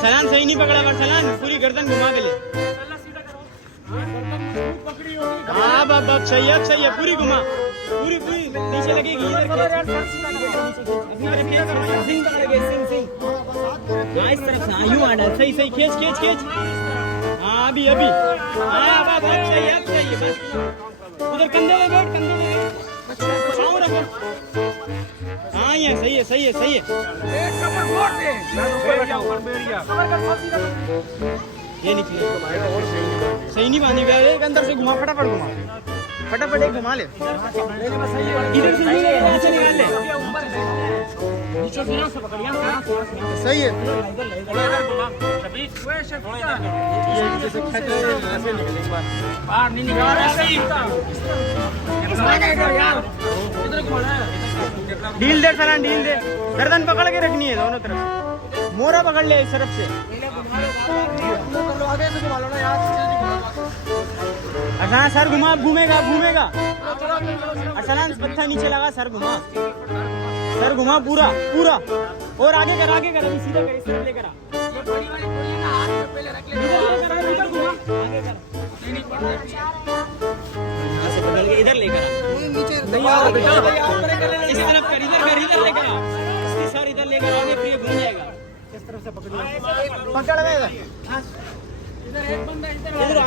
अरसलान सही नहीं पकड़ा, अरसलान पूरी गर्दन घुमा के ले। हाँ अब सही है, अब सही है, पूरी घुमा, पूरी पूरी नीचे लगेगी। इधर सिंह पकड़ के, सिंह सिंह, हाँ इस तरफ से, हाँ यूं आना, सही सही, खींच खींच खींच, हाँ अभी अभी, हाँ अब सही है, अब सही है, बस उधर कंधे में बैठ, कंधे में बैठ, पाँव रखो, हाँ ये सही है, सही है, सही है। ये निकले, सही नहीं बांधी गया, एक अंदर से घुमा, फटाफट घुमा, फटाफट एक घुमा ले, इधर से नहीं, वहाँ से निकाल ले, सही है। बाहर नहीं निकल ढील दे फलान, ढील दे, गर्दन पकड़ के रखनी है दोनों तरफ, मोरा पकड़ ले इस तरफ से। अच्छा सर घुमा, घूमेगा घूमेगा, अरसलान पत्थर नीचे लगा, सर घुमा, सर घुमा पूरा पूरा, और आगे कर, आगे कर, अभी सीधा कर, इस तरफ लेकर आ, इधर घुमा, आगे कर, यहाँ से पकड़ के इधर लेकर आ, इस तरफ कर, इधर कर, इधर लेकर आ, इसकी सर इधर लेकर आओगे फिर ये घूम जाएगा। किस तरफ से पकड़ गए इधर,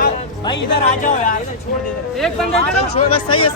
भाई इधर आ जाओ यार, इधर छोड़ दे, एक बंदा इधर छोड़, बस सही है।